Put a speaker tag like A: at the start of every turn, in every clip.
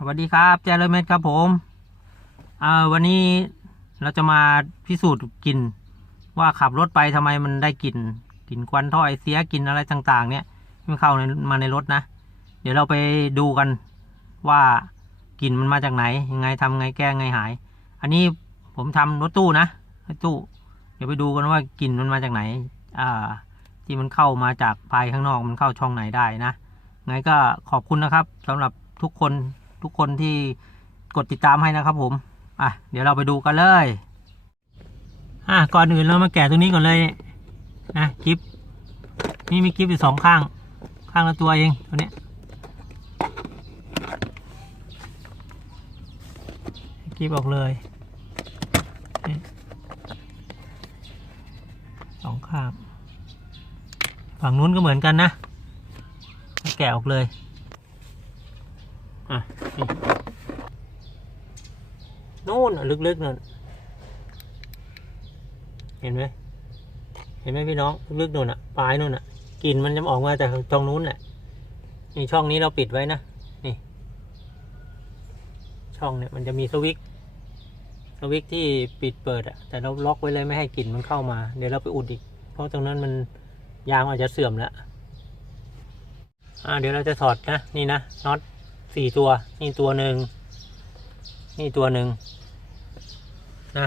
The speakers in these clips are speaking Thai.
A: สวัสดีครับแจเลเมดครับผมอ่าวันนี้เราจะมาพิสูจน์กลิ่นว่าขับรถไปทำไมมันได้กลิ่นกลิ่นควันท่อไอเสียกลิ่นอะไรต่าง ๆ เนี่ยที่มันเข้าในมาในรถนะ เดี๋ยวเราไปดูกันว่ากลิ่นมันมาจากไหน ยังไงทำไงแก้ไงหาย อันนี้ผมทำรถตู้นะรถตู้ เดี๋ยวไปดูกันว่ากลิ่นมันมาจากไหนอ่าที่มันเข้ามาจากภายข้างนอกมันเข้าช่องไหนได้นะไงก็ขอบคุณนะครับสำหรับทุกคน ทุกคนที่กดติดตามให้นะครับผมอะเดี๋ยวเราไปดูกันเลยอะก่อนอื่นเรามาแกะตัวนี้ก่อนเลยนะกิฟนี่มีกิฟอยู่สองข้าง ข้างละตัวเองตัวเนี้ยกิฟออกเลยสองข้าง ฝั่งนู้นก็เหมือนกันนะ แกะออกเลย อะนี่นู่นน่ะลึกๆนั่นเห็นไหมเห็นไหมพี่น้องลึกๆนู่นอะปลายนู่นอะกลิ่นมันจะออกมาจากตรงนู้นแหละนี่ช่องนี้เราปิดไว้นะนี่ ช่องเนี่ยมันจะมีสวิตสวิตที่ปิดเปิดอะแต่เราล็อกไว้เลยไม่ให้กลิ่นมันเข้ามา เดี๋ยวเราไปอุดอีก เพราะตรงนั้นมันยางอาจจะเสื่อมแล้วอ่าเดี๋ยวเราจะถอดนะนี่นะน็อต สี่ตัว นี่ตัวหนึ่งนี่ตัวหนึ่งนะ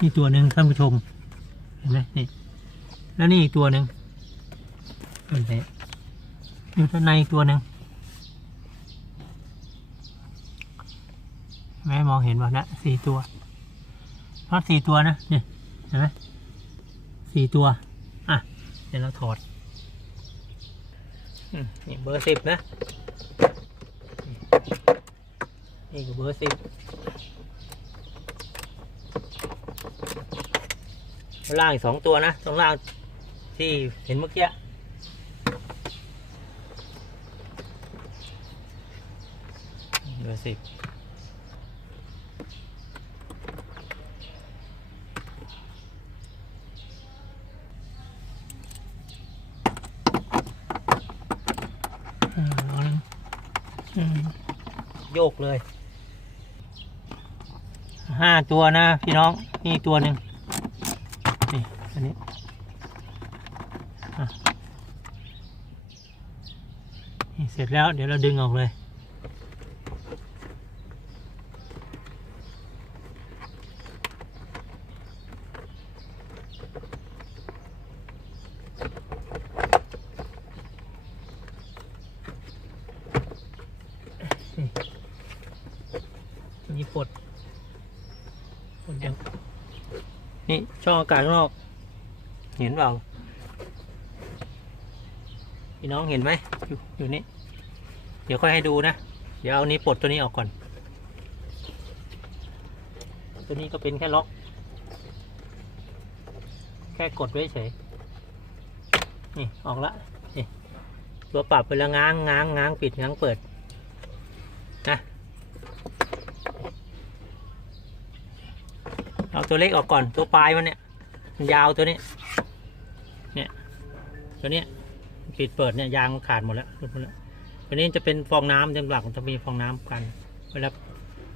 A: นี่ตัวหนึ่งท่านผู้ชม เห็นไหมนี่ แล้วนี่อีกตัวหนึ่งเห็นไหมอยู่ด้านในอีกตัวหนึ่งแม่มองเห็นว่านะสี่ตัวน็อตสี่ตัวนะเนี่ยเห็นไหมสี่ตัว อะ เดี๋ยวเราถอด นี่เบอร์สิบนะ นี่ก็เบอร์สิบข้างล่างอีกสองตัวนะตรงล่างที่เห็นเมื่อกี้เบอร์สิบอ่าเอาละอืม โยกเลย ห้าตัวนะพี่น้อง นี่ตัวหนึ่งนี่อันนี้นี่เสร็จแล้วเดี๋ยวเราดึงออกเลย นี่ปลดปลดยังนี่ช่องอากาศข้างนอก เห็นเปล่าพี่น้องเห็นไหมอยู่อยู่นี่ เดี๋ยวค่อยให้ดูนะ เดี๋ยวเอานี้ปลดตัวนี้ออกก่อน ตัวนี้ก็เป็นแค่ล็อก แค่กดไว้เฉย นี่ออกละ นี่ตัวปรับเวลาง้างง้างง้างปิดง้างเปิด นะเอาตัวเล็กออกก่อนตัวปลายมันเนี่ยมันยาวตัวนี้ เนี่ยตัวเนี้ยปิดเปิดเนี่ยยางขาดหมดแล้วหลุดหมดแล้วตัวนี้จะเป็นฟองน้ำจำหลักจะมีฟองน้ำกันเวลา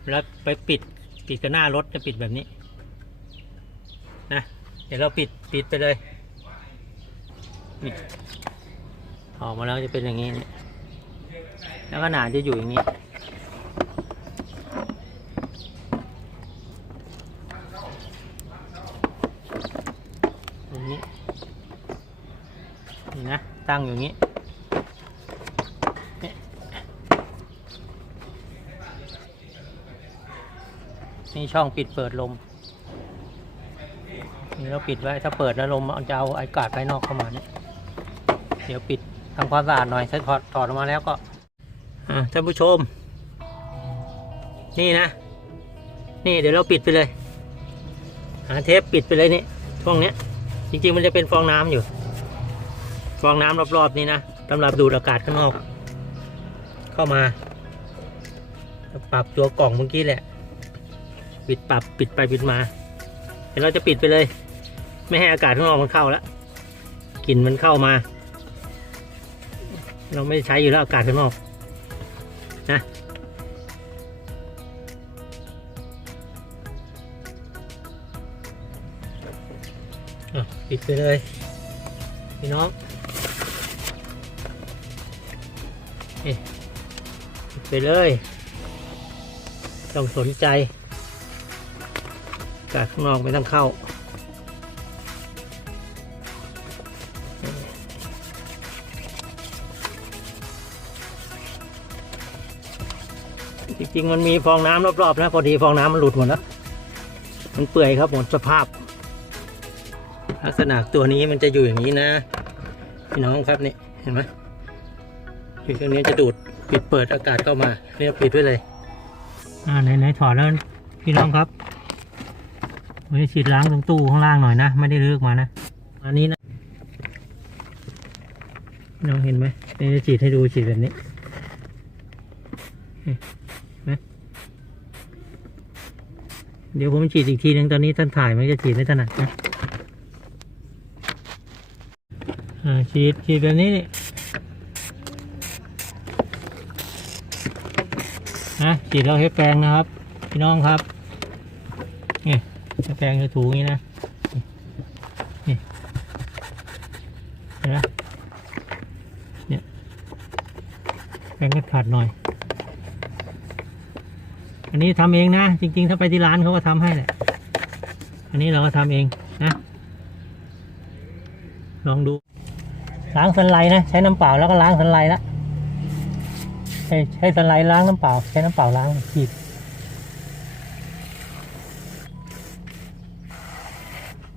A: เวลาไปปิดปิดกับหน้ารถจะปิดแบบนี้นะเดี๋ยวเราปิดปิดไปเลยนี่ออกมาแล้วจะเป็นอย่างนี้ แล้วก็หนาจะอยู่อย่างนี้ อย่างนี้นี่นะ ตั้งอย่างนี้ นี่ช่องปิดเปิดลม นี่เราปิดไว้ ถ้าเปิดแล้วลมมันจะเอาอากาศภายนอกเข้ามาเนี่ยเดี๋ยวปิดทำความสะอาดหน่อยถ้าถอดถอดออกมาแล้วก็ท่านผู้ชม นี่นะ นี่เดี๋ยวเราปิดไปเลย หาเทปปิดไปเลยนี่ช่วงเนี้ย จริง ๆ มันจะเป็นฟองน้ำอยู่ ฟองน้ำรอบๆนี้นะสำหรับดูดอากาศข้างนอก เข้ามา ปรับตัวกล่องเมื่อกี้แหละ ปิดปรับปิดไปปิดมาเดี๋ยวเราจะปิดไปเลย ไม่ให้อากาศข้างนอกมันเข้าแล้วกลิ่นมันเข้ามา เราไม่ใช้อยู่แล้วอากาศข้างนอกนะอะปิดไปเลย พี่น้อง ไปเลย ต้องสนใจอากข้างนอกไม่ต้องเข้า จริง ๆ มันมีฟองน้ำรอบ ๆ นะ พอดีฟองน้ำมันหลุดหมดแล้ว มันเปื่อยครับหมดสภาพ ลักษณะตัวนี้มันจะอยู่อย่างนี้นะ พี่น้องครับนี่ เห็นไหม อยู่ตรงนี้จะดูดปิดเปิดอากาศเข้ามาเนี่ยปิดไว้เลย อ่าไหนไหนถอดแล้วพี่น้องครับไว้ฉีดล้างตรงตู้ข้างล่างหน่อยนะ ไม่ได้ลึกมานะอันนี้นะน้องเห็นไหมนี่จะฉีดให้ดูฉีดแบบนี้เดี๋ยวผมฉีดอีกทีนึงตอนนี้ท่านถ่ายมันจะฉีดไม่ถนัดนะอ่าฉีดฉีดแบบนี้นี่ จีดแล้วให้แปรงนะครับ พี่น้องครับนี่ให้แปรงจะถูอย่างนี้นะนี่เห็นไหมเนี่ยแปรงก็ขาดหน่อย อันนี้ทำเองนะ จริง ๆ ถ้าไปที่ร้านเขาก็ทำให้แหละอันนี้เราก็ทำเองนะลองดูล้างสันไลนะ ใช้น้ำเปล่าแล้วก็ล้างสันไลละ ใช้ใช้สันไลล้างน้ำเปล่า ใช้น้ำเปล่าล้างฉีด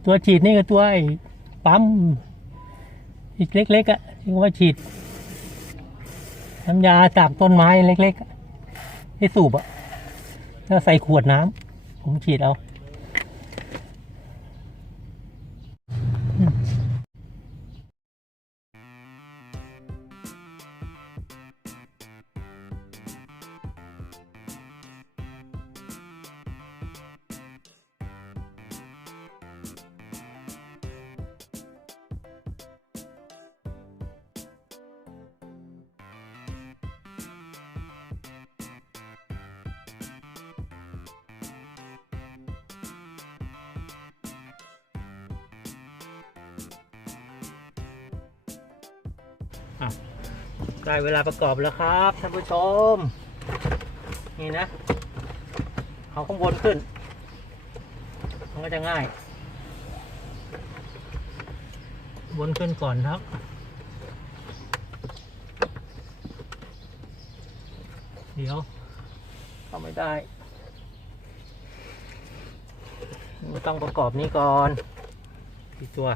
A: ตัวฉีดนี่ก็ตัวไอ้ปั๊มอีกเล็กๆอะ่ะที่ว่าฉีดน้ำยาจากต้นไม้เล็กๆอะที่สูบอะถ้าใส่ขวดน้ำผมฉีดเอา ได้เวลาประกอบแล้วครับท่านผู้ชม นี่นะ เอาข้างบนขึ้น มันก็จะง่าย บนขึ้นก่อนครับเดี๋ยวเข้าไม่ได้ ต้องประกอบนี้ก่อนอีกตัว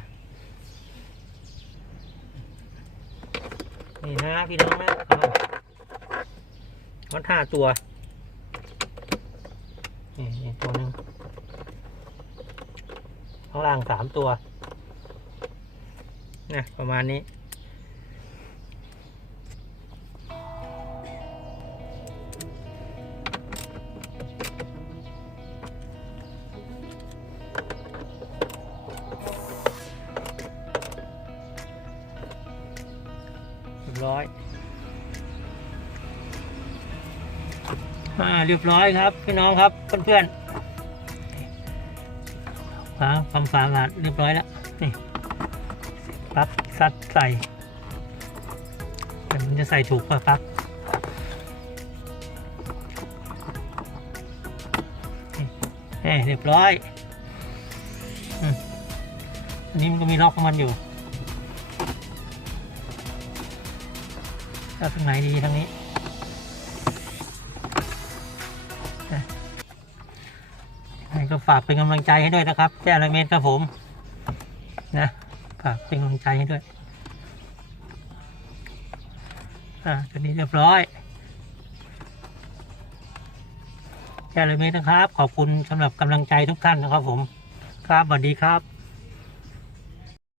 A: นี่นะพี่น้องนะเอามันห้าตัวนี่นี่ตัวหนึ่งข้างล่างสามตัวนะประมาณนี้ อ่าเรียบร้อยครับพี่น้องครับเพื่อนๆฝาความสะอาดเรียบร้อยแล้วนี่ปลั๊กซัดใส่แต่มันจะใส่ถูกป่ะปลั๊กนี่เอ้เรียบร้อยอันนี้มันก็มีล็อกของมันอยู่เอาทางไหนดีทางนี้ ก็ฝากเป็นกำลังใจให้ด้วยนะครับแจ้ละเมตรครับผม นะฝากเป็นกำลังใจให้ด้วย อ่าตัวนี้เรียบร้อยแจ้ละเมตรนะครับ ขอบคุณสำหรับกำลังใจทุกท่านนะครับผม ครับสวัสดีครับ